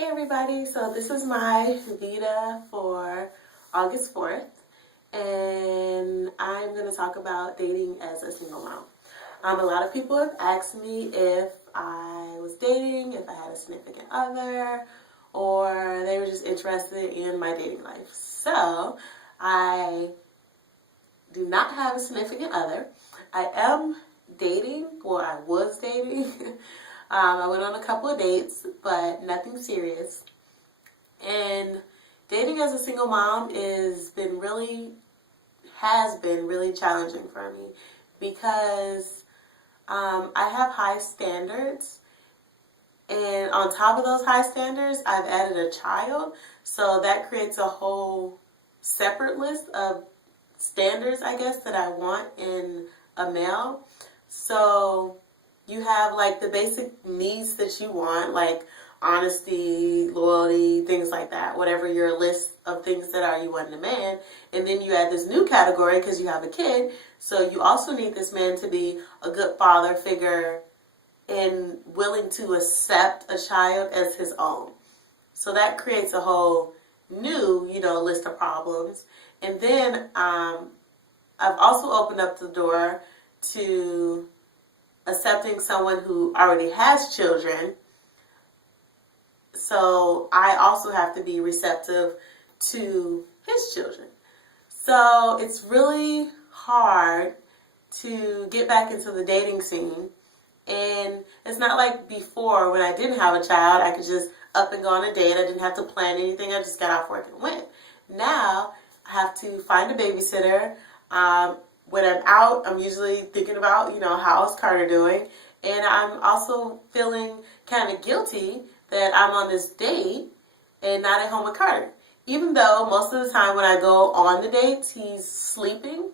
Hey everybody, so this is my Veda for August 4th, and I'm going to talk about dating as a single mom. A lot of people have asked me if I was dating, if I had a significant other, or they were just interested in my dating life. So, I do not have a significant other. I am dating, or I was dating. I went on a couple of dates, but nothing serious. And dating as a single mom has been really challenging for me because I have high standards. And on top of those high standards, I've added a child. So that creates a whole separate list of standards, I guess, that I want in a male. So you have like the basic needs that you want, like honesty, loyalty, things like that, whatever your list of things that are you want in a man. And then you add this new category because you have a kid. So you also need this man to be a good father figure and willing to accept a child as his own. So that creates a whole new, list of problems. And then I've also opened up the door to accepting someone who already has children. So I also have to be receptive to his children. So it's really hard to get back into the dating scene. And it's not like before when I didn't have a child, I could just up and go on a date. I didn't have to plan anything. I just got off work and went. Now I have to find a babysitter. When I'm out, I'm usually thinking about, how's Carter doing? And I'm also feeling kind of guilty that I'm on this date and not at home with Carter. Even though most of the time when I go on the dates, he's sleeping,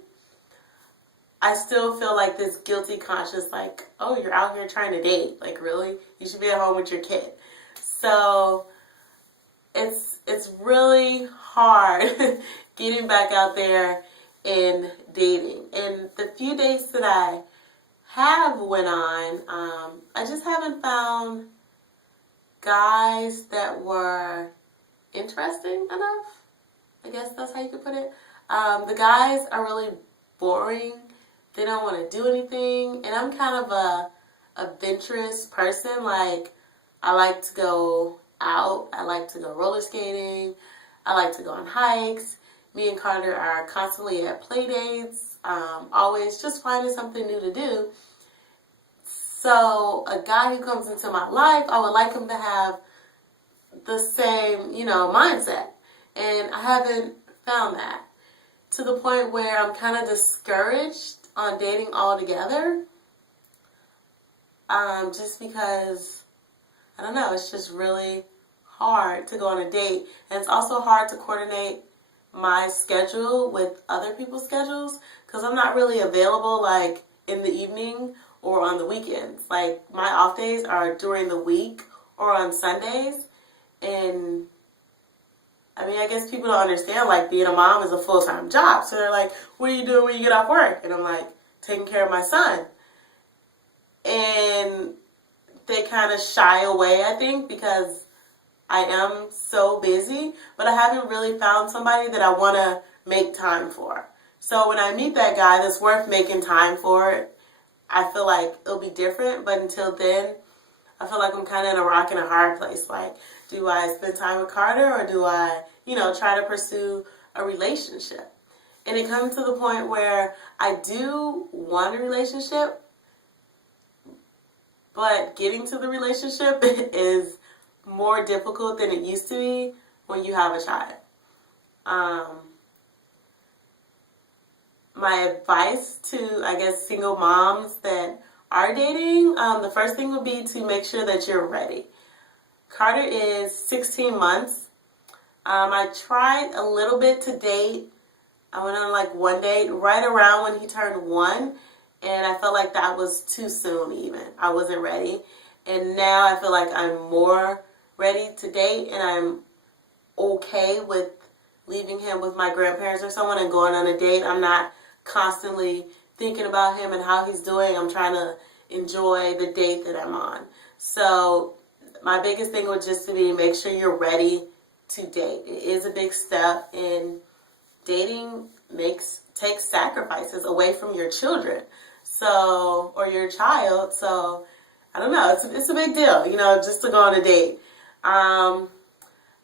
I still feel like this guilty conscience, like, oh, you're out here trying to date. Like, really? You should be at home with your kid. So it's really hard getting back out there in dating. And the few dates that I have went on, I just haven't found guys that were interesting enough. I guess that's how you could put it. The guys are really boring. They don't want to do anything. And I'm kind of a adventurous person. Like, I like to go out. I like to go roller skating. I like to go on hikes. Me and Carter are constantly at play dates, always just finding something new to do. So a guy who comes into my life, I would like him to have the same, mindset. And I haven't found that, to the point where I'm kind of discouraged on dating altogether. Just because, I don't know, it's just really hard to go on a date. And it's also hard to coordinate my schedule with other people's schedules because I'm not really available like in the evening or on the weekends. Like, my off days are during the week or on Sundays. And I mean, I guess people don't understand, like, being a mom is a full-time job. So they're like, what are you doing when you get off work? And I'm like, taking care of my son. And they kind of shy away, I think, because I am so busy, but I haven't really found somebody that I want to make time for. So when I meet that guy that's worth making time for, I feel like it'll be different. But until then, I feel like I'm kind of in a rock and a hard place. Like, do I spend time with Carter or do I, try to pursue a relationship? And it comes to the point where I do want a relationship, but getting to the relationship is more difficult than it used to be when you have a child. My advice to, I guess, single moms that are dating, the first thing would be to make sure that you're ready. Carter is 16 months. I tried a little bit to date. I went on like one date right around when he turned 1, and I felt like that was too soon even. I wasn't ready. And now I feel like I'm more ready to date, and I'm okay with leaving him with my grandparents or someone and going on a date. I'm not constantly thinking about him and how he's doing. I'm trying to enjoy the date that I'm on. So my biggest thing would just to be make sure you're ready to date. It is a big step, and dating takes sacrifices away from your children, so, or your child. So I don't know, it's a big deal, you know, just to go on a date. I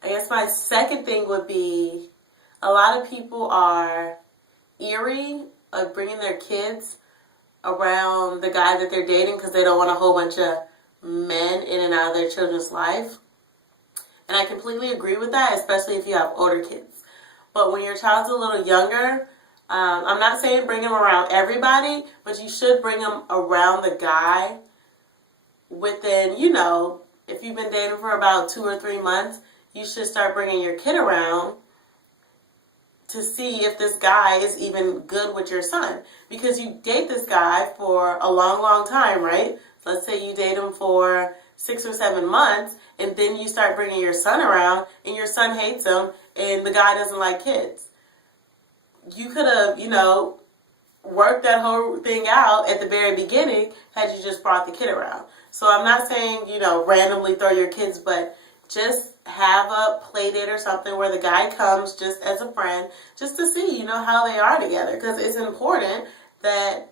guess my second thing would be a lot of people are eerie of bringing their kids around the guy that they're dating because they don't want a whole bunch of men in and out of their children's life. And I completely agree with that, especially if you have older kids. But when your child's a little younger, I'm not saying bring them around everybody, but you should bring them around the guy within, you know, if you've been dating for about 2 or 3 months, you should start bringing your kid around to see if this guy is even good with your son. Because you date this guy for a long, long time, right? Let's say you date him for 6 or 7 months, and then you start bringing your son around, and your son hates him, and the guy doesn't like kids. You could have, you know, worked that whole thing out at the very beginning had you just brought the kid around. So I'm not saying, you know, randomly throw your kids, but just have a play date or something where the guy comes just as a friend, just to see, you know, how they are together. Because it's important that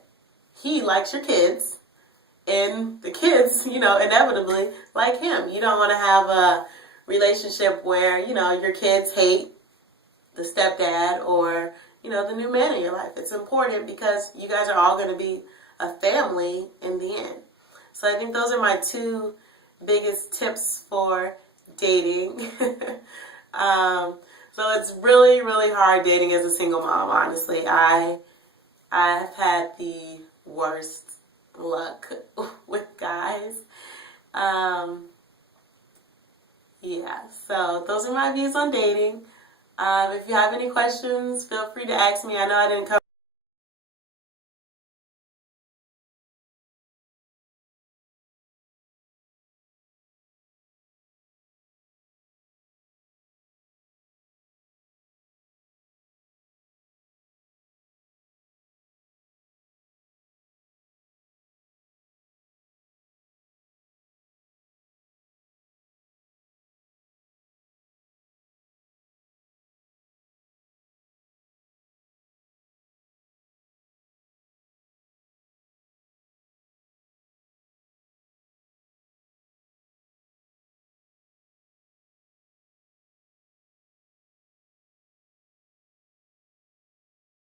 he likes your kids, and the kids, you know, inevitably like him. You don't want to have a relationship where, you know, your kids hate the stepdad or, you know, the new man in your life. It's important because you guys are all going to be a family in the end. So I think those are my 2 biggest tips for dating. So it's really, really hard dating as a single mom, honestly. I've had the worst luck with guys. Yeah, so those are my views on dating. If you have any questions, feel free to ask me. I know I didn't cover